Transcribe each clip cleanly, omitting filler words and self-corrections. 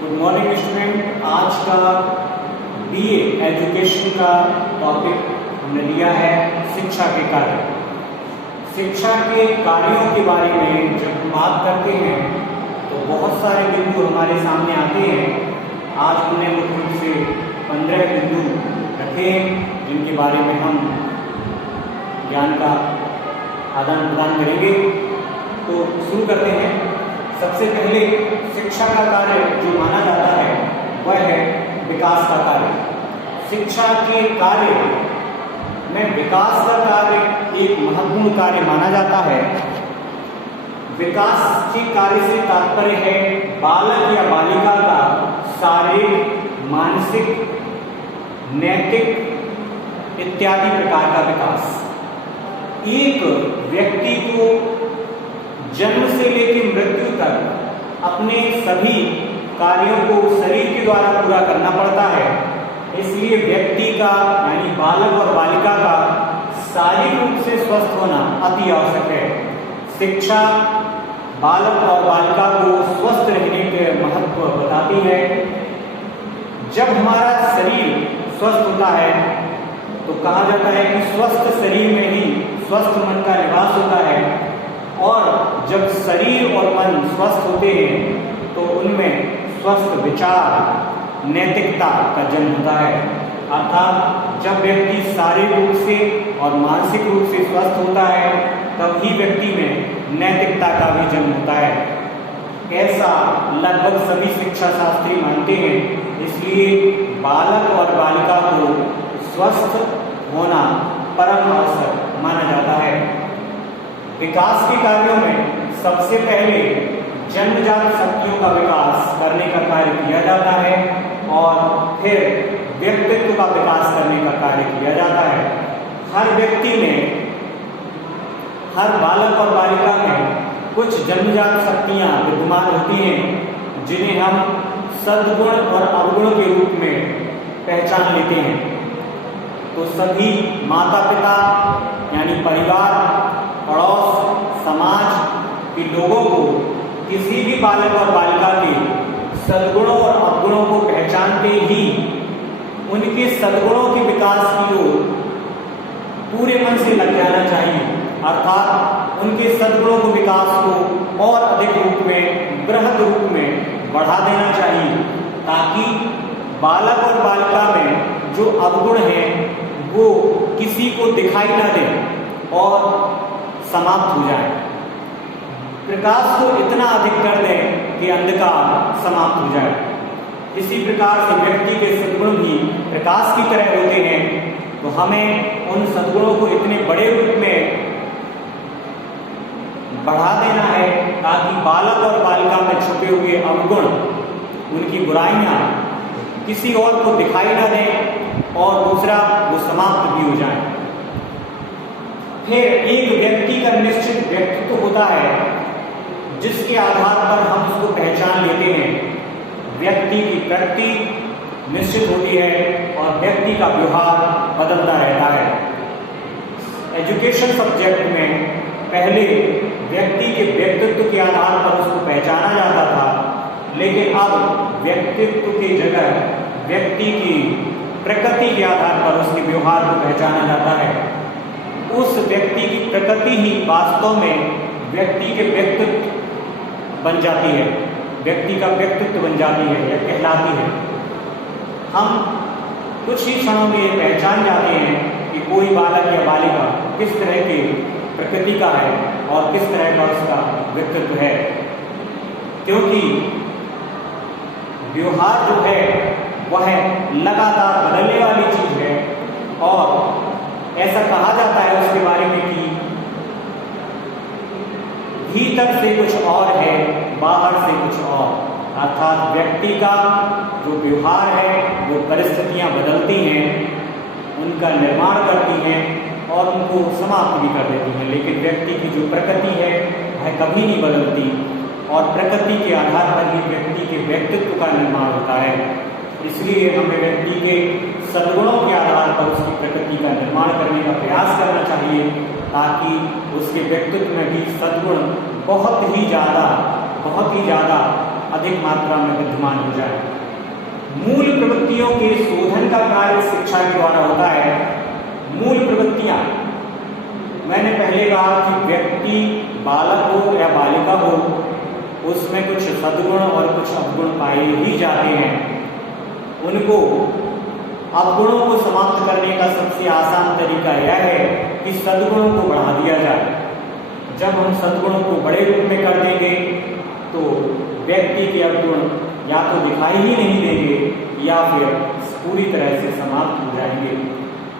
Good morning student. आज का BA education का टॉपिक हमने लिया है शिक्षा के कार्य। शिक्षा के कार्यों के बारे में जब हम बात करते हैं तो बहुत सारे बिंदु हमारे सामने आते हैं। आज हमने मुख्य रूप से 15 बिंदु रखे हैं जिनके बारे में हम ज्ञान का आदान प्रदान करेंगे। तो शुरू करते हैं। सबसे पहले शिक्षा का कार्य जो माना जाता है वह है विकास का कार्य। शिक्षा के कार्य में विकास का कार्य एक महत्वपूर्ण कार्य माना जाता है। विकास के कार्य से तात्पर्य है बालक या बालिका का शारीरिक, मानसिक, नैतिक इत्यादि प्रकार का विकास। एक व्यक्ति को जन्म से लेकर मृत्यु तक अपने सभी कार्यों को शरीर के द्वारा पूरा करना पड़ता है। इसलिए व्यक्ति का यानी बालक और बालिका का शारीरिक रूप से स्वस्थ होना अति आवश्यक है। शिक्षा बालक और बालिका को स्वस्थ रहने के महत्व बताती है। जब हमारा शरीर स्वस्थ होता है तो कहा जाता है कि स्वस्थ शरीर में ही स्वस्थ मन का निवास होता है, और जब शरीर और मन स्वस्थ होते हैं तो उनमें स्वस्थ विचार, नैतिकता का जन्म होता है। अर्थात जब व्यक्ति शारीरिक रूप से और मानसिक रूप से स्वस्थ होता है तब ही व्यक्ति में नैतिकता का भी जन्म होता है। ऐसा लगभग सभी शिक्षा शास्त्री मानते हैं। इसलिए बालक और बालिका को स्वस्थ होना परम आवश्यक माना जाता है। विकास के कार्यों में सबसे पहले जन्मजात शक्तियों का विकास करने का कार्य किया जाता है और फिर व्यक्तित्व का विकास करने का कार्य किया जाता है। हर व्यक्ति में, हर बालक और बालिका में कुछ जन्मजात शक्तियां विद्यमान होती हैं जिन्हें हम सद्गुण और अवगुण के रूप में पहचान लेते हैं। तो सभी माता पिता यानी परिवार, पड़ोस, समाज के लोगों को किसी भी बालक और बालिका के सद्गुणों और अवगुणों को पहचानते ही उनके सद्गुणों के विकास की ओर पूरे मन से लग जाना चाहिए। अर्थात उनके सद्गुणों को विकास को और अधिक रूप में, बृहद रूप में बढ़ा देना चाहिए, ताकि बालक और बालिका में जो अवगुण हैं वो किसी को दिखाई न दें और समाप्त हो जाए। प्रकाश को इतना अधिक कर दें कि अंधकार समाप्त हो जाए। इसी प्रकार से व्यक्ति के सद्गुण भी प्रकाश की तरह होते हैं। तो हमें उन सद्गुणों को इतने बड़े रूप में बढ़ा देना है ताकि बालक और बालिका में छुपे हुए अवगुण, उनकी बुराइयां किसी और को दिखाई न दें और दूसरा वो समाप्त भी हो जाए। फिर एक व्यक्ति का निश्चित व्यक्तित्व होता है जिसके आधार पर हम उसको पहचान लेते हैं। व्यक्ति की प्रकृति निश्चित होती है और व्यक्ति का व्यवहार बदलता रहता है। एजुकेशन सब्जेक्ट में पहले व्यक्ति के व्यक्तित्व के आधार पर उसको पहचाना जाता था, लेकिन अब व्यक्तित्व की जगह व्यक्ति की प्रकृति के आधार पर उसके व्यवहार को पहचाना जाता है। उस व्यक्ति की प्रकृति ही वास्तव में व्यक्ति के व्यक्तित्व बन जाती है, व्यक्ति का व्यक्तित्व बन जाती है या कहलाती है। हम कुछ ही क्षणों में ये पहचान जाते हैं कि कोई बालक या बालिका किस तरह की प्रकृति का है और किस तरह का उसका व्यक्तित्व है, क्योंकि व्यवहार जो है वह लगातार बदलने वाली चीज है। और ऐसा कहा जाता है उसके बारे में कि भीतर से कुछ और है, बाहर से कुछ और। अर्थात व्यक्ति का जो व्यवहार है वो परिस्थितियां बदलती हैं, उनका निर्माण करती हैं और उनको समाप्त भी कर देती हैं, लेकिन व्यक्ति की जो प्रकृति है वह कभी नहीं बदलती और प्रकृति के आधार पर ही व्यक्ति के व्यक्तित्व का निर्माण होता है। इसलिए हमें व्यक्ति के सद्गुणों के आधार पर उसकी प्रकृति का निर्माण करने का प्रयास करना चाहिए, ताकि उसके व्यक्तित्व में भी सद्गुण बहुत ही ज़्यादा अधिक मात्रा में विद्यमान हो जाए। मूल प्रवृत्तियों के शोधन का कार्य शिक्षा के द्वारा होता है। मूल प्रवृत्तियां, मैंने पहले कहा कि व्यक्ति बालक हो या बालिका हो, उसमें कुछ सद्गुण और कुछ अवगुण पाए ही जाते हैं। उनको अवगुणों को समाप्त करने का सबसे आसान तरीका यह है कि सद्गुणों को बढ़ा दिया जाए। जब हम सद्गुणों को बड़े रूप में कर देंगे तो व्यक्ति के अवगुण या तो दिखाई ही नहीं देंगे या फिर पूरी तरह से समाप्त हो जाएंगे।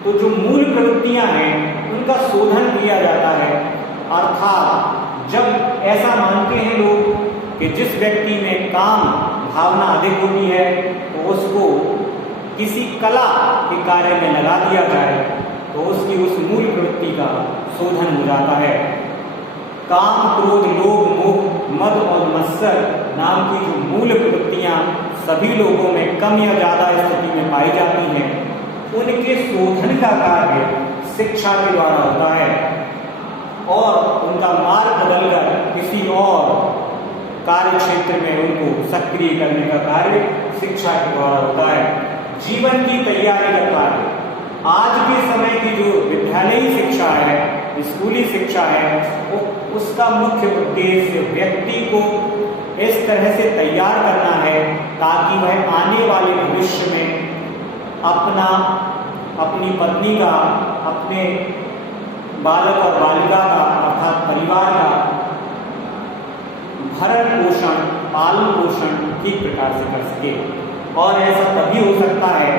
तो जो मूल प्रवृत्तियां हैं उनका शोधन किया जाता है, अर्थात जब ऐसा मानते हैं लोग कि जिस व्यक्ति में काम भावना अधिक होती है तो उसको किसी कला के कार्य में लगा दिया जाए तो उसकी उस मूल प्रवृत्ति का शोधन हो जाता है। काम, क्रोध, लोभ, मोह, मद और मत्सर नाम की जो मूल प्रवृत्तियां सभी लोगों में कम या ज्यादा स्थिति में पाई जाती हैं, उनके शोधन का कार्य शिक्षा के द्वारा होता है और उनका मार्ग बदलकर किसी और कार्य क्षेत्र में उनको सक्रिय करने का कार्य शिक्षा के द्वारा होता है। जीवन की तैयारी का कार्य, आज के समय की जो विद्यालयी शिक्षा है, स्कूली शिक्षा है, उसका मुख्य उद्देश्य व्यक्ति को इस तरह से तैयार करना है ताकि वह आने वाले भविष्य में अपनी पत्नी का, अपने बालक और बालिका का अर्थात परिवार का भरण पोषण, पालन पोषण ठीक प्रकार से कर सके। और ऐसा तभी हो सकता है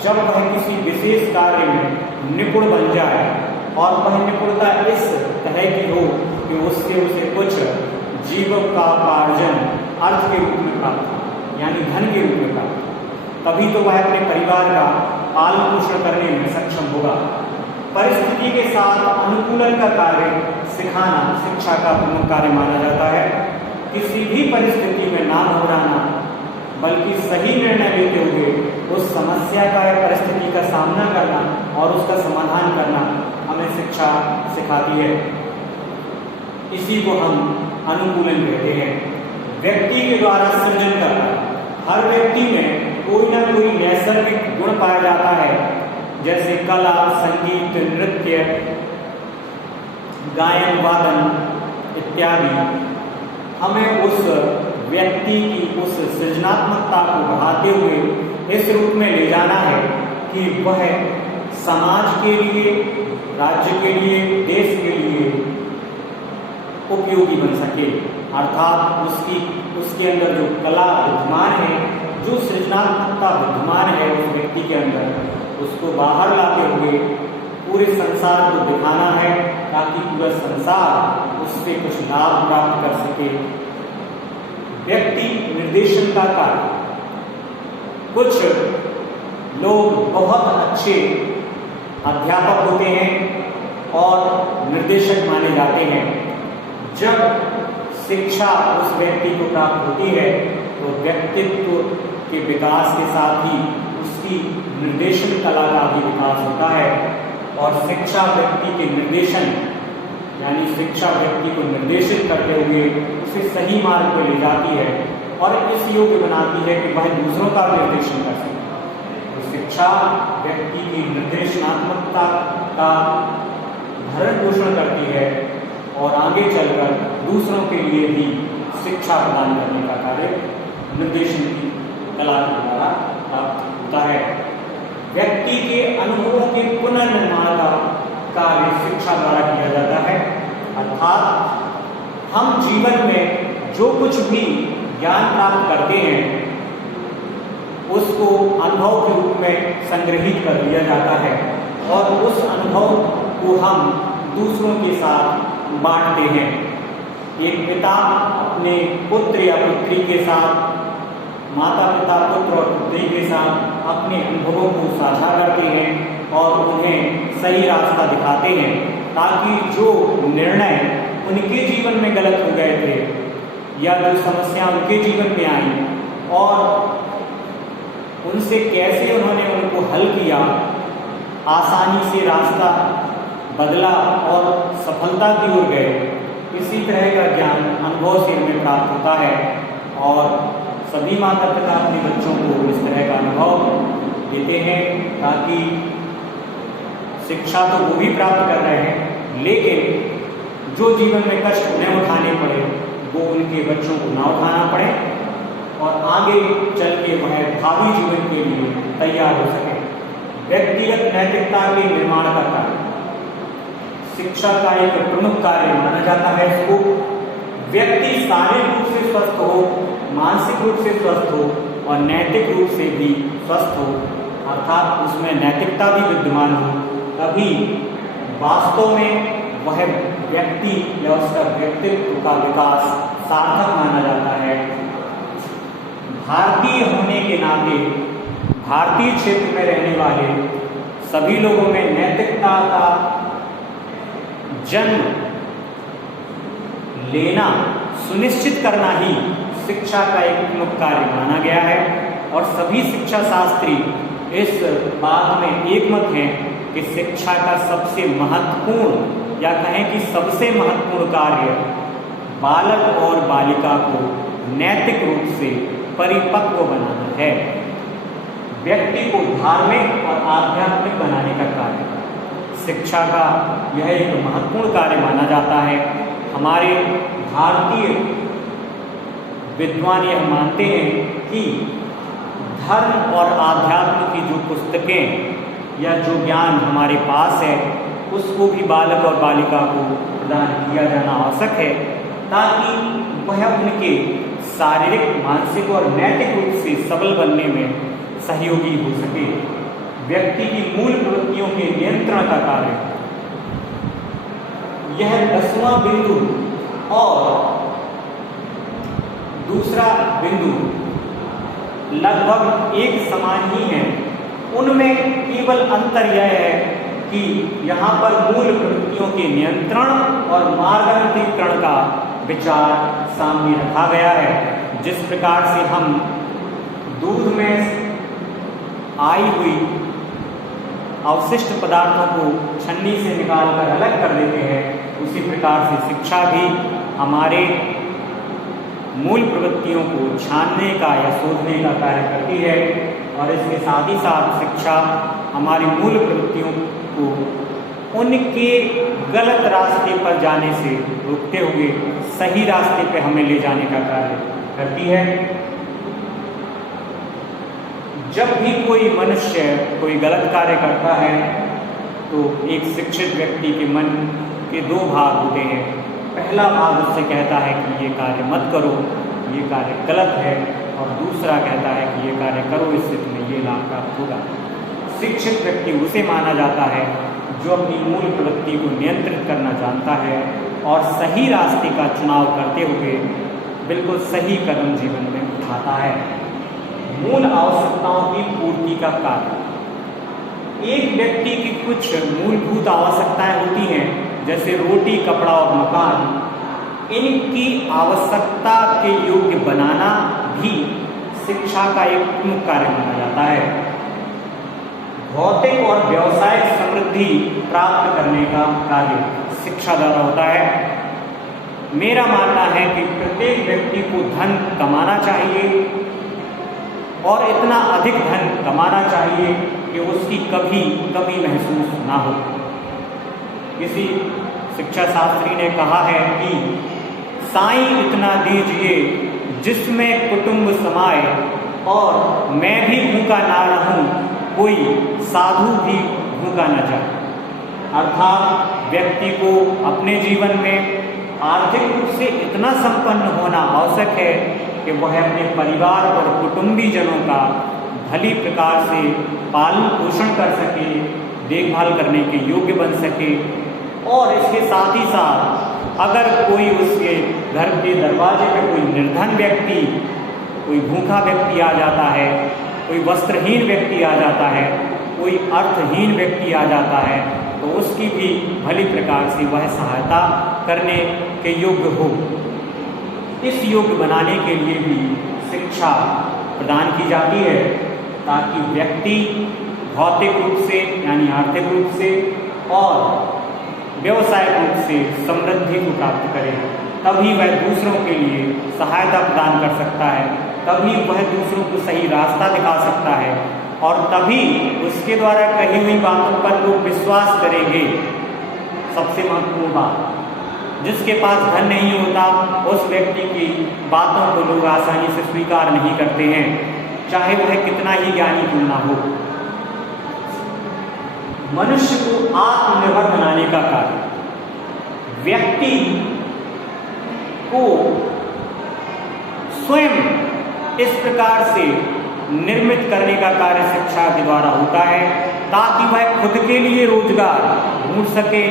जब वह किसी विशेष कार्य में निपुण बन जाए और वह निपुणता इस तरह की हो कि उससे उसे कुछ जीविकोपार्जन अर्थ के रूप में प्राप्त हो, यानी धन के रूप में प्राप्त हो। तभी तो वह अपने परिवार का पालन पोषण करने में सक्षम होगा। परिस्थिति के साथ अनुकूलन का कार्य सिखाना शिक्षा का प्रमुख कार्य माना जाता है। किसी भी परिस्थिति में ना घबराना बल्कि सही निर्णय लेते हुए उस समस्या का या परिस्थिति का सामना करना और उसका समाधान करना हमें शिक्षा सिखाती है। इसी को हम अनुकूलन कहते हैं। व्यक्ति के द्वारा सृजन करना, हर व्यक्ति में कोई ना कोई नैसर्गिक गुण पाया जाता है, जैसे कला, संगीत, नृत्य, गायन, वादन इत्यादि। हमें उस व्यक्ति की उस सृजनात्मकता को बढ़ाते हुए इस रूप में ले जाना है कि वह समाज के लिए, राज्य के लिए, देश के लिए उपयोगी बन सके। अर्थात उसके अंदर जो कला विद्यमान है, जो सृजनात्मकता विद्यमान है उस व्यक्ति के अंदर, उसको बाहर लाते हुए पूरे संसार को दिखाना है ताकि पूरा संसार उससे कुछ लाभ प्राप्त कर सके। व्यक्ति निर्देशन का कार्य, कुछ लोग बहुत अच्छे अध्यापक होते हैं और निर्देशक माने जाते हैं। जब शिक्षा उस व्यक्ति को प्राप्त होती है तो व्यक्तित्व के विकास के साथ ही उसकी निर्देशन कला का भी विकास होता है और शिक्षा व्यक्ति के निर्देशन यानी शिक्षा व्यक्ति को निर्देशित करते हुए उसे सही मार्ग पर ले जाती है और इस योग्य बनाती है कि वह दूसरों का निर्देशन कर सके। तो शिक्षा व्यक्ति की निर्देशनात्मकता का भरण पोषण करती है और आगे चलकर दूसरों के लिए भी शिक्षा प्रदान करने का कार्य निर्देशन की कला के द्वारा प्राप्त होता है। व्यक्ति के अनुभवों के पुनर्निर्माण का कार्य शिक्षा द्वारा किया जाता है। अर्थात हम जीवन में जो कुछ भी ज्ञान प्राप्त करते हैं उसको अनुभव के रूप में संग्रहित कर लिया जाता है और उस अनुभव को हम दूसरों के साथ बांटते हैं। एक पिता अपने पुत्र या पुत्री के साथ, माता पिता पुत्र और पुत्री के साथ अपने अनुभवों को साझा करते हैं और उन्हें सही रास्ता दिखाते हैं ताकि जो निर्णय उनके जीवन में गलत हो गए थे या जो समस्या उनके जीवन में आई और उनसे कैसे उन्होंने उनको हल किया, आसानी से रास्ता बदला और सफलता की ओर गए, इसी तरह का ज्ञान अनुभव से हमें प्राप्त होता है और सभी माता पिता अपने बच्चों को इस तरह का अनुभव देते हैं, ताकि शिक्षा तो वो भी प्राप्त कर रहे हैं, लेकिन जो जीवन में कष्ट उन्हें उठाने पड़े वो उनके बच्चों को ना उठाना पड़े और आगे चल के वह भावी जीवन के लिए तैयार हो सके। व्यक्तिगत नैतिकता के निर्माण का कार्य शिक्षा का एक प्रमुख कार्य माना जाता है। इसको व्यक्ति शारीरिक रूप से स्वस्थ हो, मानसिक रूप से स्वस्थ हो और नैतिक रूप से भी स्वस्थ हो, अर्थात उसमें नैतिकता भी विद्यमान हो, तभी वास्तव में वह व्यक्ति या उसका व्यक्तित्व का विकास सार्थक माना जाता है। भारतीय होने के नाते भारतीय क्षेत्र में रहने वाले सभी लोगों में नैतिकता का जन्म लेना सुनिश्चित करना ही शिक्षा का एक प्रमुख कार्य माना गया है और सभी शिक्षा शास्त्री इस बात में एकमत हैं कि शिक्षा का सबसे महत्वपूर्ण या कहें कि सबसे महत्वपूर्ण कार्य बालक और बालिका को नैतिक रूप से परिपक्व बनाना है, व्यक्ति को धार्मिक और आध्यात्मिक बनाने का कार्य शिक्षा का यह एक महत्वपूर्ण कार्य माना जाता है। हमारे भारतीय विद्वान यह मानते हैं कि धर्म और आध्यात्म की जो पुस्तकें या जो ज्ञान हमारे पास है उसको भी बालक और बालिका को प्रदान किया जाना आवश्यक है, ताकि वह उनके शारीरिक, मानसिक और नैतिक रूप से सबल बनने में सहयोगी हो सके। व्यक्ति की मूल प्रवृत्तियों के नियंत्रण का कार्य यह 10वां बिंदु और दूसरा बिंदु लगभग एक समान ही है। उनमें केवल अंतर यह है कि यहाँ पर मूल प्रवृत्तियों के नियंत्रण और मार्गांतरीकरण का विचार सामने रखा गया है। जिस प्रकार से हम दूध में आई हुई अवशिष्ट पदार्थों को छन्नी से निकालकर अलग कर देते हैं, उसी प्रकार से शिक्षा भी हमारे मूल प्रवृत्तियों को छानने का या शोधने का कार्य करती है और इसके साथ ही साथ शिक्षा हमारी मूल प्रवृत्तियों को उनके गलत रास्ते पर जाने से रोकते हुए सही रास्ते पर हमें ले जाने का कार्य करती है। जब भी कोई मनुष्य कोई गलत कार्य करता है तो एक शिक्षित व्यक्ति के मन के दो भाग होते हैं। पहला भाग उससे कहता है कि ये कार्य मत करो, ये कार्य गलत है, और दूसरा कहता है कि ये कार्य करो, इससे तुम्हें ये लाभ प्राप्त होगा। शिक्षित व्यक्ति उसे माना जाता है जो अपनी मूल प्रवृत्ति को नियंत्रित करना जानता है और सही रास्ते का चुनाव करते हुए बिल्कुल सही कदम जीवन में उठाता है। मूल आवश्यकताओं की पूर्ति का कार्य एक व्यक्ति की कुछ मूलभूत आवश्यकताएं होती हैं, जैसे रोटी, कपड़ा और मकान। इनकी आवश्यकता के योग्य बनाना भी शिक्षा का एक प्रमुख कार्य माना जाता है। भौतिक और व्यावसायिक समृद्धि प्राप्त करने का कार्य शिक्षा द्वारा होता है। मेरा मानना है कि प्रत्येक व्यक्ति को धन कमाना चाहिए और इतना अधिक धन कमाना चाहिए कि उसकी कभी कमी महसूस ना हो। किसी शिक्षा शास्त्री ने कहा है कि साईं इतना दीजिए जिसमें कुटुंब समाए और मैं भी भूखा ना रहूं, कोई साधु भी भूखा न जाए। अर्थात व्यक्ति को अपने जीवन में आर्थिक रूप से इतना संपन्न होना आवश्यक है कि वह अपने परिवार और कुटुंबीजनों का भली प्रकार से पालन पोषण कर सके, देखभाल करने के योग्य बन सके। और इसके साथ ही साथ अगर कोई उसके घर के दरवाजे पे कोई निर्धन व्यक्ति, कोई भूखा व्यक्ति आ जाता है, कोई वस्त्रहीन व्यक्ति आ जाता है, कोई अर्थहीन व्यक्ति आ जाता है, तो उसकी भी भली प्रकार से वह सहायता करने के योग्य हो। इस योग्य बनाने के लिए भी शिक्षा प्रदान की जाती है, ताकि व्यक्ति भौतिक रूप से यानी आर्थिक रूप से और व्यवसायिक रूप से समृद्धि को प्राप्त करे। तभी वह दूसरों के लिए सहायता प्रदान कर सकता है, तभी वह दूसरों को सही रास्ता दिखा सकता है और तभी उसके द्वारा कही हुई बातों पर लोग विश्वास करेंगे। सबसे महत्वपूर्ण बात, जिसके पास धन नहीं होता उस व्यक्ति की बातों को लोग आसानी से स्वीकार नहीं करते हैं, चाहे वह कितना ही ज्ञानी क्यों ना हो। मनुष्य को आत्मनिर्भर बनाने का कार्य, व्यक्ति को स्वयं इस प्रकार से निर्मित करने का कार्य शिक्षा के द्वारा होता है ताकि वह खुद के लिए रोजगार ढूंढ सके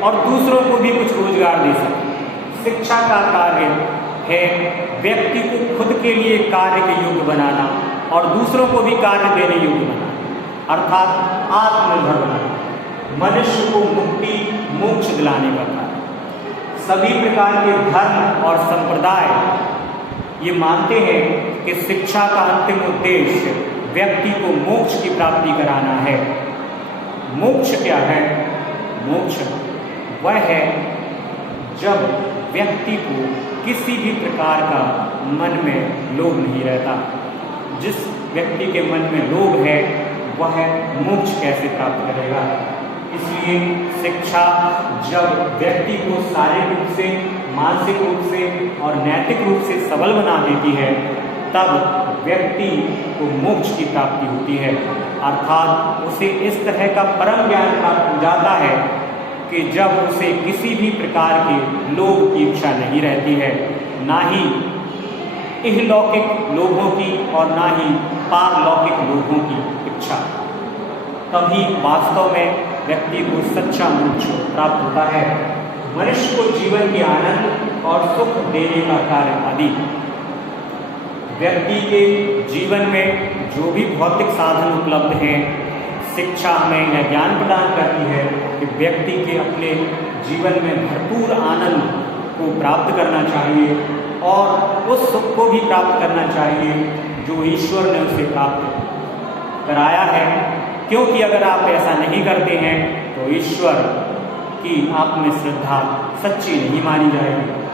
और दूसरों को भी कुछ रोजगार दे सके। शिक्षा का कार्य है व्यक्ति को खुद के लिए कार्य के योग्य बनाना और दूसरों को भी कार्य देने योग्य बनाना, अर्थात आत्मनिर्भर बनाना, मनुष्य को मुक्ति मोक्ष दिलाने का कार्य। सभी प्रकार के धर्म और संप्रदाय ये मानते हैं कि शिक्षा का अंतिम उद्देश्य व्यक्ति को मोक्ष की प्राप्ति कराना है। मोक्ष क्या है? मोक्ष वह है जब व्यक्ति को किसी भी प्रकार का मन में लोभ नहीं रहता। जिस व्यक्ति के मन में लोभ है वह मोक्ष कैसे प्राप्त करेगा? इसलिए शिक्षा जब व्यक्ति को शारीरिक रूप से, मानसिक रूप से और नैतिक रूप से सबल बना देती है तब व्यक्ति को मोक्ष की प्राप्ति होती है, अर्थात उसे इस तरह का परम ज्ञान प्राप्त हो जाता है कि जब उसे किसी भी प्रकार के लोभ की इच्छा नहीं रहती है, ना ही इहलौकिक लोभों की और ना ही पारलौकिक लोभों की इच्छा। तभी वास्तव में व्यक्ति को सच्चा मोक्ष प्राप्त होता है। मनुष्य को जीवन के आनंद और सुख देने का कार्य आदि। व्यक्ति के जीवन में जो भी भौतिक साधन उपलब्ध हैं, शिक्षा हमें यह ज्ञान प्रदान करती है कि व्यक्ति के अपने जीवन में भरपूर आनंद को प्राप्त करना चाहिए और उस सुख को भी प्राप्त करना चाहिए जो ईश्वर ने उसे प्राप्त कराया है, क्योंकि अगर आप ऐसा नहीं करते हैं तो ईश्वर की आप में श्रद्धा सच्ची नहीं मानी जाएगी।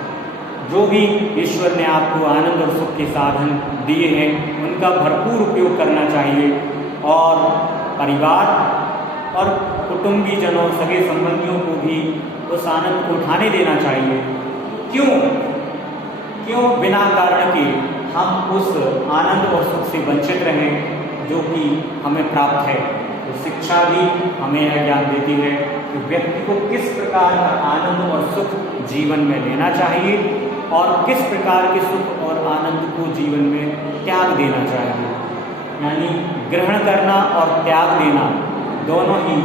जो भी ईश्वर ने आपको आनंद और सुख के साधन दिए हैं उनका भरपूर उपयोग करना चाहिए और परिवार और कुटुंबीजनों, सगे संबंधियों को भी उस आनंद को उठाने देना चाहिए। क्यों बिना कारण के हम उस आनंद और सुख से वंचित रहें जो कि हमें प्राप्त है। तो शिक्षा भी हमें यह ज्ञान देती है कि व्यक्ति को किस प्रकार का आनंद और सुख जीवन में लेना चाहिए और किस प्रकार के सुख और आनंद को जीवन में त्याग देना चाहिए। यानी ग्रहण करना और त्याग देना दोनों ही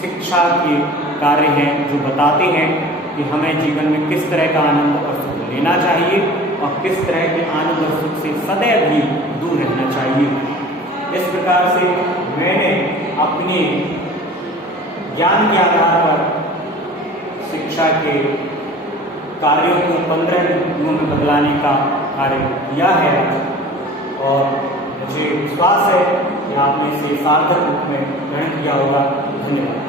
शिक्षा के कार्य हैं जो बताते हैं कि हमें जीवन में किस तरह का आनंद और सुख लेना चाहिए और किस तरह के आनंद और सुख से सदैव ही दूर रहना चाहिए। इस प्रकार से मैंने अपने ज्ञान के आधार पर शिक्षा के कार्यों को 15 दिनों में बदलाने का कार्य किया है और मुझे विश्वास है कि आपने इसे सार्थक रूप में ग्रहण किया होगा। धन्यवाद।